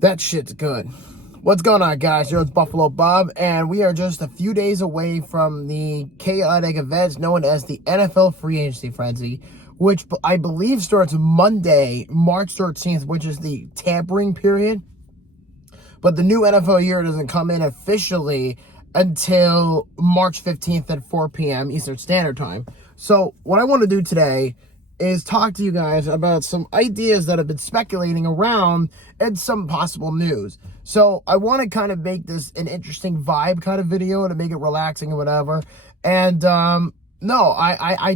That shit's good. What's going on, guys? It's Buffalo Bob, and we are just a few days away from the chaotic events known as the NFL free agency frenzy, which I believe starts Monday, March 13th, which is the tampering period. But the new NFL year doesn't come in officially until March 15th at 4 p.m. Eastern Standard Time. So what I want to do today is talk to you guys about some ideas that have been speculating around and some possible news. So I want to kind of make this an interesting vibe kind of video to make it relaxing and whatever. And I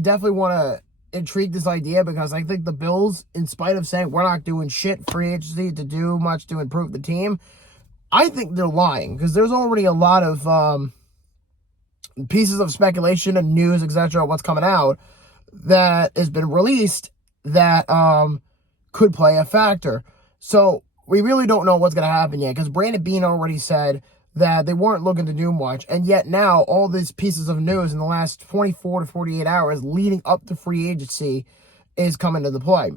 definitely want to intrigue this idea because I think the Bills, in spite of saying we're not doing shit free agency to do much to improve the team, I think they're lying because there's already a lot of pieces of speculation and news, etc., what's coming out that has been released that could play a factor. So we really don't know what's going to happen yet because Brandon Beane already said that they weren't looking to do much. And yet now all these pieces of news in the last 24 to 48 hours leading up to free agency is coming into play.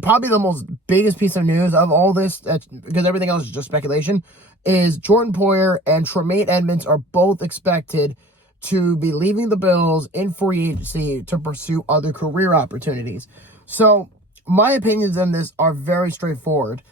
Probably the most biggest piece of news of all this, because everything else is just speculation, is Jordan Poyer and Tremaine Edmunds are both expected to be leaving the Bills in free agency to pursue other career opportunities. So my opinions on this are very straightforward.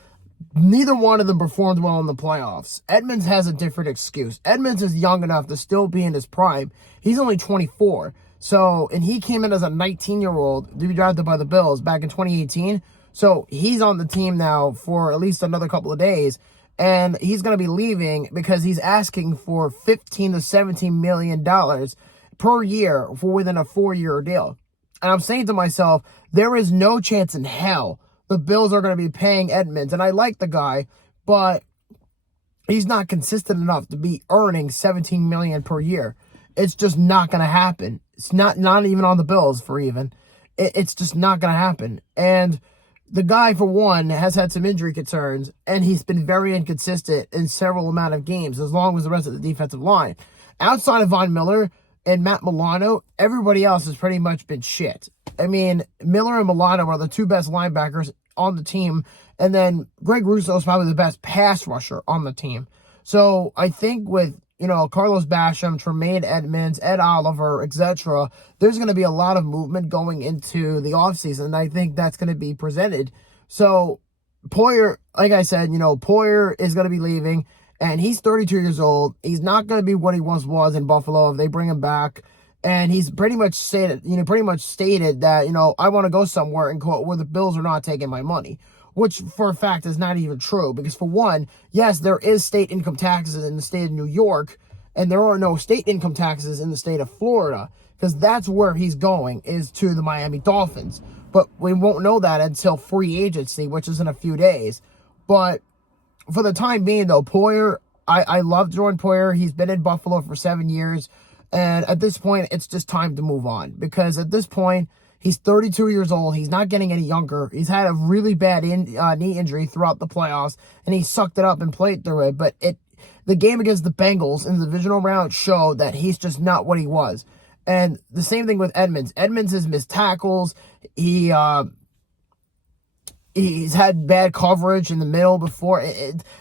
Neither one of them performed well in the playoffs. Edmunds has a different excuse. Edmunds is young enough to still be in his prime. He's only 24. So, and he came in as a 19-year-old to be drafted by the Bills back in 2018. So he's on the team now for at least another couple of days. And he's going to be leaving because he's asking for $15 to $17 million per year for within a 4-year deal. And I'm saying to myself, there is no chance in hell the Bills are going to be paying Edmunds. And I like the guy, but he's not consistent enough to be earning $17 million per year. It's just not going to happen. It's not even on the Bills for even. It's just not going to happen. And the guy, for one, has had some injury concerns, and he's been very inconsistent in several amount of games, as long as the rest of the defensive line. Outside of Von Miller and Matt Milano, everybody else has pretty much been shit. I mean, Miller and Milano are the two best linebackers on the team, and then Greg Russo is probably the best pass rusher on the team. So I think with, Carlos Basham, Tremaine Edmunds, Ed Oliver, etc., there's going to be a lot of movement going into the offseason, and I think that's going to be presented. So Poyer, like I said, Poyer is going to be leaving, and he's 32 years old. He's not going to be what he once was in Buffalo if they bring him back. And he's pretty much stated that, I want to go somewhere and where the Bills are not taking my money, which for a fact is not even true. Because for one, yes, there is state income taxes in the state of New York, and there are no state income taxes in the state of Florida, because that's where he's going, is to the Miami Dolphins. But we won't know that until free agency, which is in a few days. But for the time being, though, Poyer, I love Jordan Poyer. He's been in Buffalo for 7 years. And at this point, it's just time to move on. Because at this point, he's 32 years old. He's not getting any younger. He's had a really bad knee injury throughout the playoffs, and he sucked it up and played through it. But the game against the Bengals in the divisional round showed that he's just not what he was. And the same thing with Edmunds. Edmunds has missed tackles. He's had bad coverage in the middle before.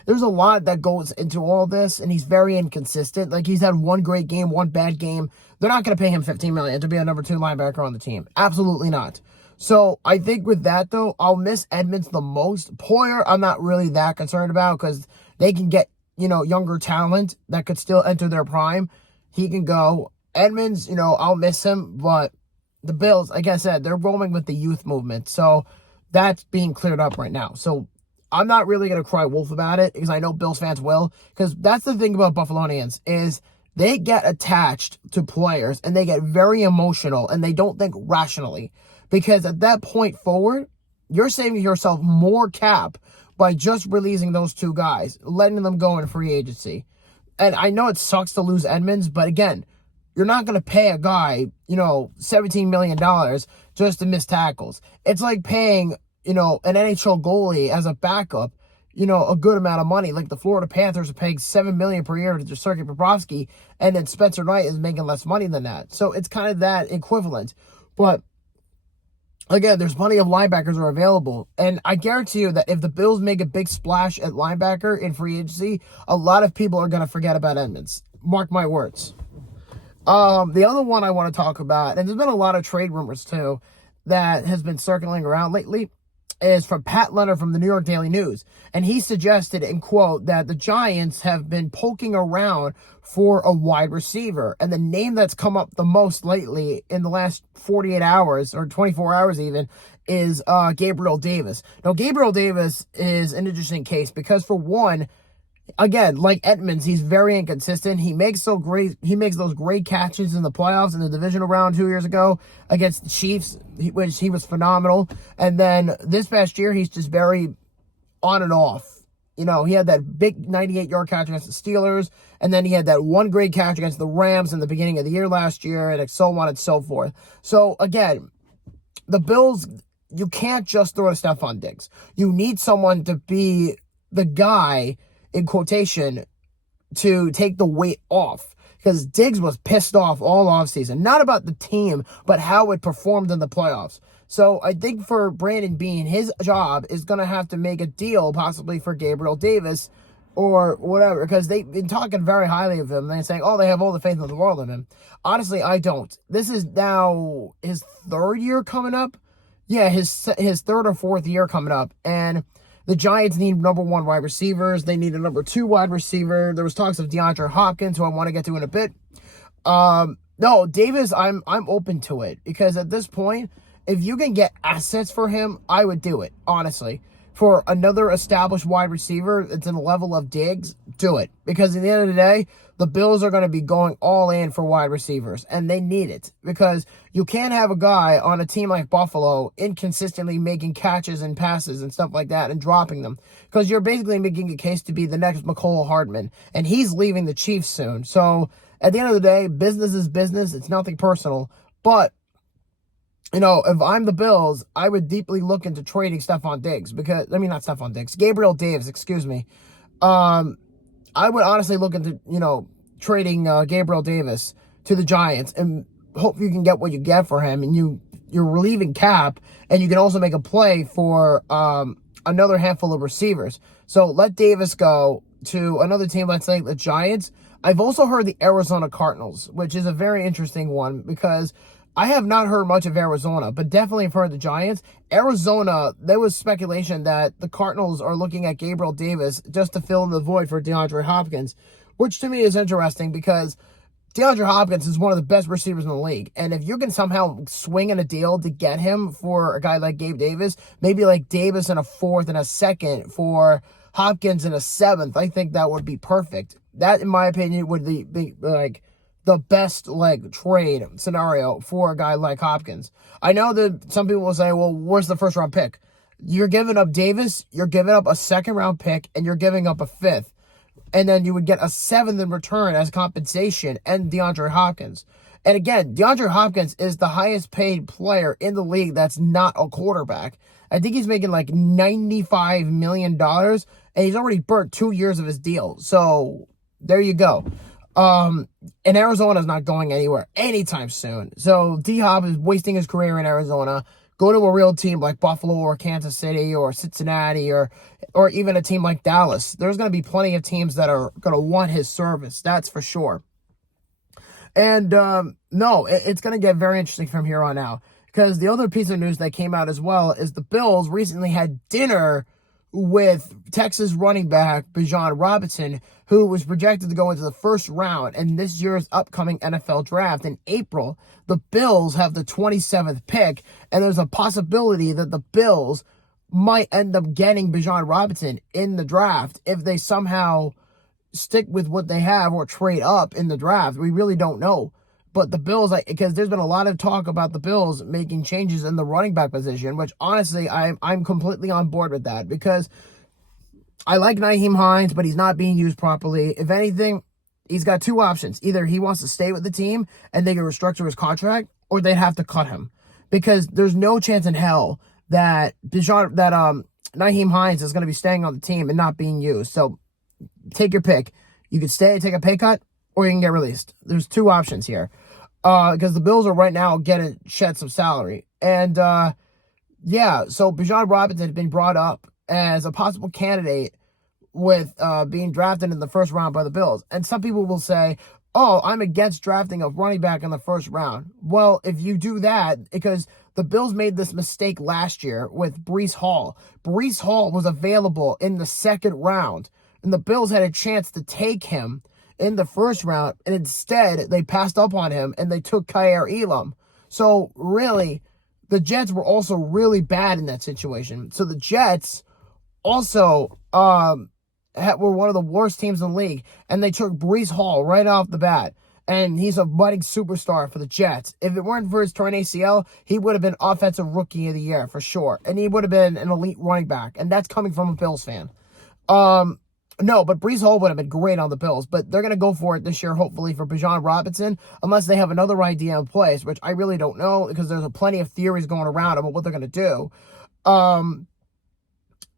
There's a lot that goes into all this, and he's very inconsistent. Like, he's had one great game, one bad game. They're not going to pay him $15 million to be a number 2 linebacker on the team. Absolutely not. So I think with that, though, I'll miss Edmunds the most. Poyer, I'm not really that concerned about because they can get, younger talent that could still enter their prime. He can go. Edmunds, I'll miss him, but the Bills, like I said, they're rolling with the youth movement. So that's being cleared up right now. So I'm not really going to cry wolf about it because I know Bills fans will. Because that's the thing about Buffalonians is they get attached to players and they get very emotional and they don't think rationally. Because at that point forward, you're saving yourself more cap by just releasing those two guys, letting them go in free agency. And I know it sucks to lose Edmunds, but again, you're not going to pay a guy, $17 million just to miss tackles. It's like paying, an NHL goalie as a backup, a good amount of money. Like the Florida Panthers are paying $7 million per year to Sergei Bobrovsky, and then Spencer Knight is making less money than that. So it's kind of that equivalent. But Again, there's plenty of linebackers are available. And I guarantee you that if the Bills make a big splash at linebacker in free agency, a lot of people are going to forget about Edmunds. Mark my words. The other one I want to talk about, and there's been a lot of trade rumors too that has been circling around lately, is from Pat Leonard from the New York Daily News. And he suggested, in quote, that the Giants have been poking around for a wide receiver. And the name that's come up the most lately in the last 48 hours, or 24 hours even, is Gabriel Davis. Now, Gabriel Davis is an interesting case because, for one, again, like Edmunds, he's very inconsistent. He makes those great catches in the playoffs in the divisional round 2 years ago against the Chiefs, which he was phenomenal. And then this past year, he's just very on and off. You know, he had that big 98-yard catch against the Steelers, and then he had that one great catch against the Rams in the beginning of the year last year, and so on and so forth. So, again, the Bills, you can't just throw to Stephon Diggs. You need someone to be the guy, in quotation, to take the weight off, because Diggs was pissed off all offseason, not about the team, but how it performed in the playoffs. So I think for Brandon Beane, his job is going to have to make a deal possibly for Gabriel Davis or whatever, because they've been talking very highly of him. They're saying, oh, they have all the faith in the world in him. Honestly, I don't. This is now his third year coming up. Yeah, his third or fourth year coming up, and the Giants need number one wide receivers. They need a number two wide receiver. There was talks of DeAndre Hopkins, who I want to get to in a bit. No, Davis, I'm open to it, because at this point, if you can get assets for him, I would do it, honestly. For another established wide receiver that's in the level of Diggs, do it. Because at the end of the day, the Bills are going to be going all in for wide receivers, and they need it. Because you can't have a guy on a team like Buffalo inconsistently making catches and passes and stuff like that and dropping them. Because you're basically making a case to be the next McCole Hardman, and he's leaving the Chiefs soon. So at the end of the day, business is business. It's nothing personal. But you know, if I'm the Bills, I would deeply look into trading Stephon Diggs, because, I mean, not Stephon Diggs, Gabriel Davis, excuse me. I would honestly look into, trading Gabriel Davis to the Giants and hope you can get what you get for him, and you're relieving cap, and you can also make a play for another handful of receivers. So let Davis go to another team, let's say the Giants. I've also heard the Arizona Cardinals, which is a very interesting one, because I have not heard much of Arizona, but definitely have heard the Giants. Arizona, there was speculation that the Cardinals are looking at Gabriel Davis just to fill in the void for DeAndre Hopkins, which to me is interesting, because DeAndre Hopkins is one of the best receivers in the league. And if you can somehow swing in a deal to get him for a guy like Gabe Davis, maybe like Davis in a fourth and a second for Hopkins in a seventh, I think that would be perfect. That, in my opinion, would be like the best trade scenario for a guy like Hopkins. I know that some people will say, well, where's the first round pick? You're giving up Davis, you're giving up a second round pick, and you're giving up a fifth. And then you would get a seventh in return as compensation, and DeAndre Hopkins. And again, DeAndre Hopkins is the highest paid player in the league that's not a quarterback. I think he's making like $95 million, and he's already burnt 2 years of his deal. So there you go. And Arizona's not going anywhere anytime soon. So D-Hop is wasting his career in Arizona. Go to a real team like Buffalo or Kansas City or Cincinnati or even a team like Dallas. There's going to be plenty of teams that are going to want his service. That's for sure. And no, it's going to get very interesting from here on out, because the other piece of news that came out as well is the Bills recently had dinner with Texas running back Bijan Robinson, who was projected to go into the first round in this year's upcoming NFL draft in April. The Bills have the 27th pick, and there's a possibility that the Bills might end up getting Bijan Robinson in the draft if they somehow stick with what they have or trade up in the draft. We really don't know. But the Bills, because there's been a lot of talk about the Bills making changes in the running back position, which honestly, I'm completely on board with that, because I like Nyheim Hines, but he's not being used properly. If anything, he's got two options. Either he wants to stay with the team and they can restructure his contract, or they have to cut him, because there's no chance in hell that Nyheim Hines is going to be staying on the team and not being used. So take your pick. You could stay, take a pay cut, or you can get released. There's two options here. Because the Bills are right now getting shed some salary. And Yeah, so Bijan Robinson had been brought up as a possible candidate with being drafted in the first round by the Bills. And some people will say, oh, I'm against drafting a running back in the first round. Well, if you do that, because the Bills made this mistake last year with Breece Hall. Breece Hall was available in the second round, and the Bills had a chance to take him in the first round, and instead they passed up on him and they took Kyer Elam. So really, the Jets were also really bad in that situation. So the Jets also were one of the worst teams in the league, and they took Breece Hall right off the bat. And he's a budding superstar for the Jets. If it weren't for his torn ACL, he would have been Offensive Rookie of the Year for sure. And he would have been an elite running back. And that's coming from a Bills fan. No, but Breece Hall would have been great on the Bills. But they're going to go for it this year, hopefully, for Bijan Robinson, unless they have another idea in place, which I really don't know, because there's plenty of theories going around about what they're going to do.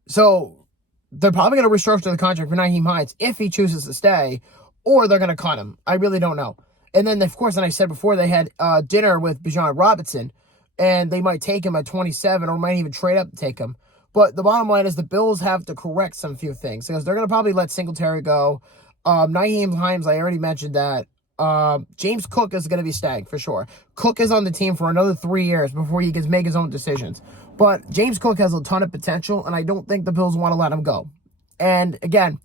So they're probably going to restructure the contract for Nyheim Hines if he chooses to stay, or they're going to cut him. I really don't know. And then, of course, and I said before, they had dinner with Bijan Robinson, and they might take him at 27 or might even trade up to take him. But the bottom line is the Bills have to correct some few things, because they're going to probably let Singletary go. Nyheim Hines, I already mentioned that. James Cook is going to be staying for sure. Cook is on the team for another 3 years before he can make his own decisions. But James Cook has a ton of potential, and I don't think the Bills want to let him go. And again,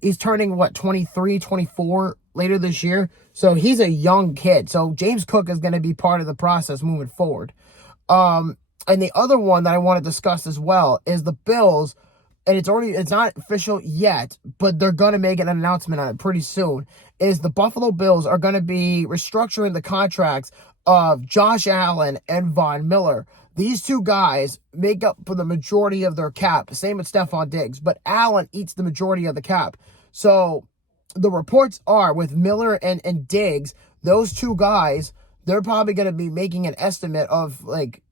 he's turning, 23, 24 later this year. So he's a young kid. So James Cook is going to be part of the process moving forward. And the other one that I want to discuss as well is the Bills, and it's not official yet, but they're going to make an announcement on it pretty soon, is the Buffalo Bills are going to be restructuring the contracts of Josh Allen and Von Miller. These two guys make up for the majority of their cap. Same with Stephon Diggs, but Allen eats the majority of the cap. So the reports are with Miller and Diggs, those two guys, they're probably going to be making an estimate of like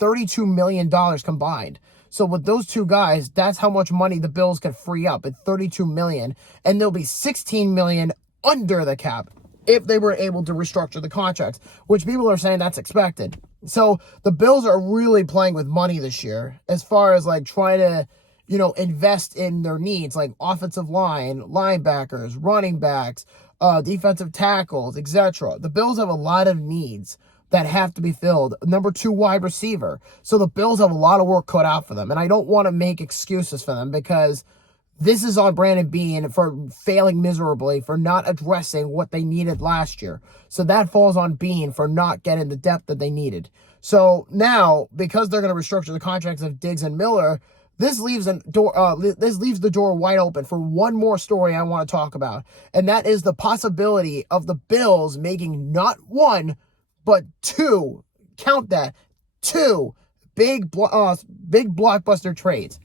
$32 million combined. So with those two guys, that's how much money the Bills could free up at $32 million. And there'll be $16 million under the cap if they were able to restructure the contracts, which people are saying that's expected. So the Bills are really playing with money this year as far as like trying to, invest in their needs, like offensive line, linebackers, running backs, defensive tackles, etc. The Bills have a lot of needs that have to be filled. Number 2 wide receiver. So the Bills have a lot of work cut out for them. And I don't want to make excuses for them, because this is on Brandon Beane for failing miserably, for not addressing what they needed last year. So that falls on Beane for not getting the depth that they needed. So now, because they're going to restructure the contracts of Diggs and Miller, this leaves the door wide open for one more story I want to talk about. And that is the possibility of the Bills making not one, but 2, count that, 2 big blockbuster trades.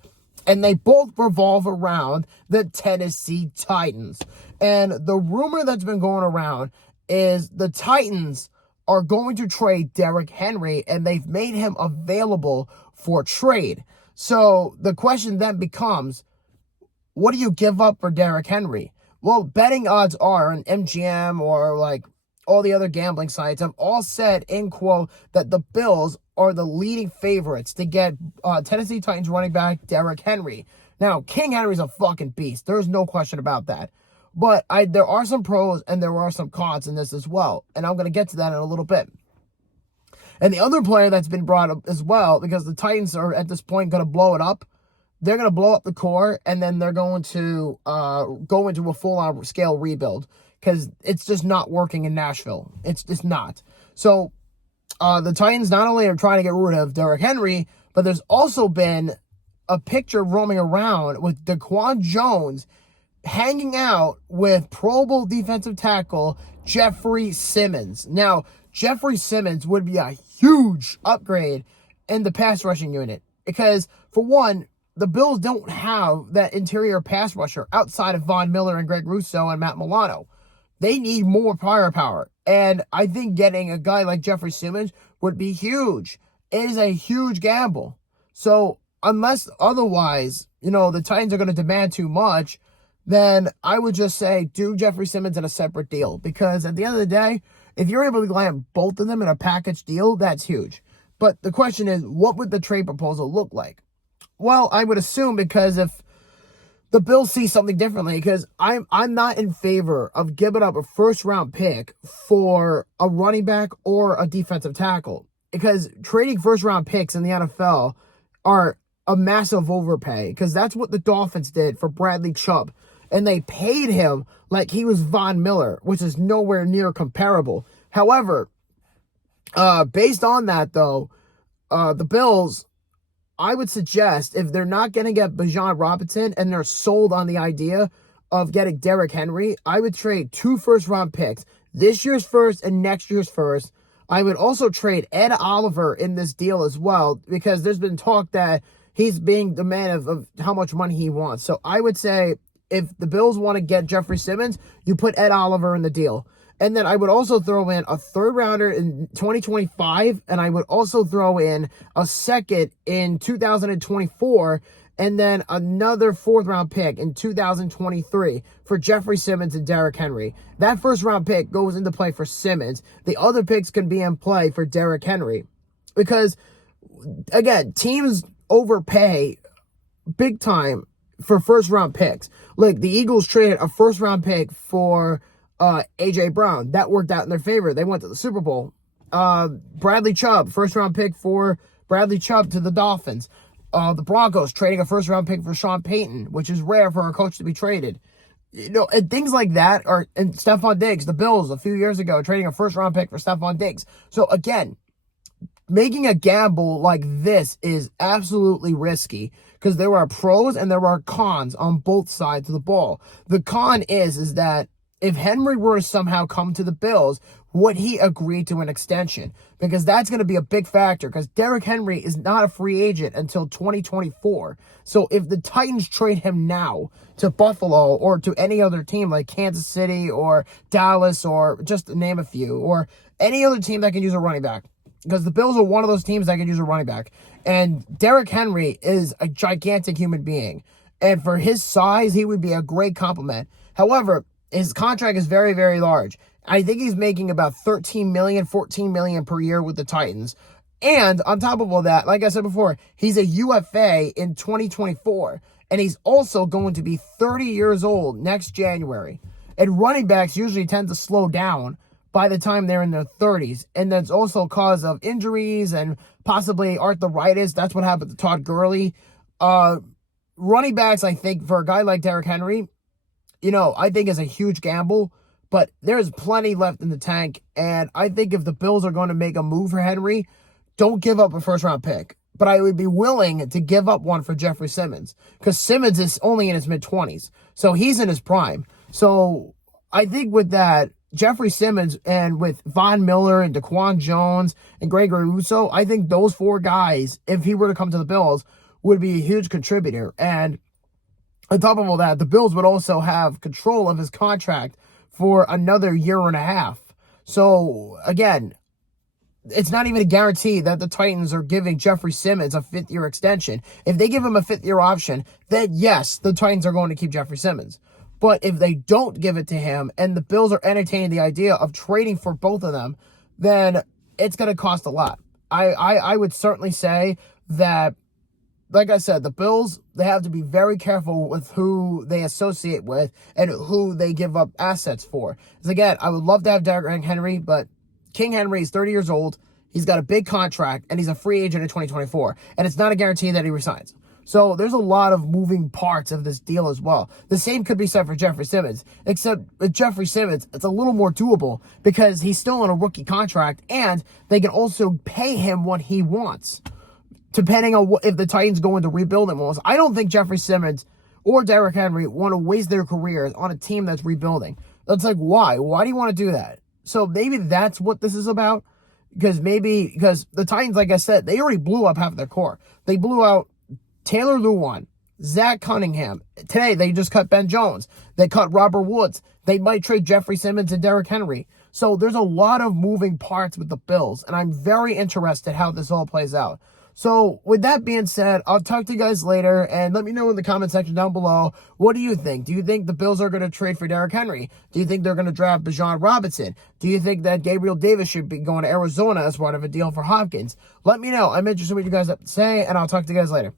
And they both revolve around the Tennessee Titans. And the rumor that's been going around is the Titans are going to trade Derrick Henry, and they've made him available for trade. So the question then becomes, what do you give up for Derrick Henry? Well, betting odds are, and MGM or like all the other gambling sites have all said, in quote, that the Bills are the leading favorites to get Tennessee Titans running back Derrick Henry. Now, King Henry's a fucking beast. There's no question about that. But there are some pros and there are some cons in this as well. And I'm going to get to that in a little bit. And the other player that's been brought up as well, because the Titans are at this point going to blow it up. They're going to blow up the core, and then they're going to go into a full-on scale rebuild, because it's just not working in Nashville. It's just not. So the Titans not only are trying to get rid of Derrick Henry, but there's also been a picture roaming around with Daquan Jones hanging out with Pro Bowl defensive tackle Jeffrey Simmons. Now, Jeffrey Simmons would be a huge upgrade in the pass rushing unit, because, for one, the Bills don't have that interior pass rusher outside of Von Miller and Greg Rousseau and Matt Milano. They need more firepower. And I think getting a guy like Jeffrey Simmons would be huge. It is a huge gamble. So unless otherwise, the Titans are going to demand too much, then I would just say do Jeffrey Simmons in a separate deal. Because at the end of the day, if you're able to land both of them in a package deal, that's huge. But the question is, what would the trade proposal look like? Well, I would assume, because if the Bills see something differently, because I'm not in favor of giving up a first-round pick for a running back or a defensive tackle. Because trading first-round picks in the NFL are a massive overpay, because that's what the Dolphins did for Bradley Chubb. And they paid him like he was Von Miller, which is nowhere near comparable. However, based on that, though, the Bills, I would suggest, if they're not going to get Bijan Robinson and they're sold on the idea of getting Derrick Henry, I would trade 2 first-round picks, this year's first and next year's first. I would also trade Ed Oliver in this deal as well, because there's been talk that he's being demanded of how much money he wants. So I would say, if the Bills want to get Jeffrey Simmons, you put Ed Oliver in the deal. And then I would also throw in a 3rd rounder in 2025, and I would also throw in a 2nd in 2024, and then another 4th round pick in 2023 for Jeffrey Simmons and Derrick Henry. That 1st round pick goes into play for Simmons. The other picks can be in play for Derrick Henry. Because, again, teams overpay big time for 1st round picks. Like, the Eagles traded a 1st round pick for A.J. Brown. That worked out in their favor. They went to the Super Bowl. Bradley Chubb, 1st round pick for Bradley Chubb to the Dolphins. The Broncos trading a 1st round pick for Sean Payton, which is rare for a coach to be traded. You know, and things like that and Stephon Diggs, the Bills a few years ago trading a 1st round pick for Stephon Diggs. So again, making a gamble like this is absolutely risky, because there are pros and there are cons on both sides of the ball. The con is that if Henry were to somehow come to the Bills, would he agree to an extension? Because that's going to be a big factor, because Derrick Henry is not a free agent until 2024. So if the Titans trade him now to Buffalo or to any other team like Kansas City or Dallas, or just to name a few, or any other team that can use a running back, because the Bills are one of those teams that can use a running back. And Derrick Henry is a gigantic human being. And for his size, he would be a great compliment. However, his contract is very, very large. I think he's making about $13 million, $14 million per year with the Titans. And on top of all that, like I said before, he's a UFA in 2024. And he's also going to be 30 years old next January. And running backs usually tend to slow down by the time they're in their 30s. And that's also cause of injuries and possibly arthritis. That's what happened to Todd Gurley. Running backs, I think, for a guy like Derrick Henry, you know, I think is a huge gamble. But there's plenty left in the tank. And I think if the Bills are going to make a move for Henry, don't give up a 1st round pick. But I would be willing to give up one for Jeffrey Simmons, because Simmons is only in his mid-20s. So he's in his prime. So I think with that, Jeffrey Simmons and with Von Miller and Daquan Jones and Gregory Rousseau, I think those 4 guys, if he were to come to the Bills, would be a huge contributor. And on top of all that, the Bills would also have control of his contract for another year and a half. So, again, it's not even a guarantee that the Titans are giving Jeffrey Simmons a 5th-year extension. If they give him a 5th-year option, then yes, the Titans are going to keep Jeffrey Simmons. But if they don't give it to him and the Bills are entertaining the idea of trading for both of them, then it's going to cost a lot. I would certainly say that, like I said, the Bills, they have to be very careful with who they associate with and who they give up assets for. Because again, I would love to have Derrick Henry, but King Henry is 30 years old. He's got a big contract, and he's a free agent in 2024. And it's not a guarantee that he resigns. So there's a lot of moving parts of this deal as well. The same could be said for Jeffrey Simmons, except with Jeffrey Simmons, it's a little more doable because he's still on a rookie contract, and they can also pay him what he wants, depending on if the Titans go into rebuilding modes. I don't think Jeffrey Simmons or Derrick Henry want to waste their careers on a team that's rebuilding. That's like, why? Why do you want to do that? So maybe that's what this is about, because the Titans, like I said, they already blew up half of their core. They blew out Taylor Lewan, Zach Cunningham. Today, they just cut Ben Jones. They cut Robert Woods. They might trade Jeffrey Simmons and Derrick Henry. So there's a lot of moving parts with the Bills, and I'm very interested how this all plays out. So with that being said, I'll talk to you guys later, and let me know in the comment section down below, what do you think? Do you think the Bills are going to trade for Derrick Henry? Do you think they're going to draft Bijan Robinson? Do you think that Gabriel Davis should be going to Arizona as part of a deal for Hopkins? Let me know. I'm interested in what you guys have to say, and I'll talk to you guys later.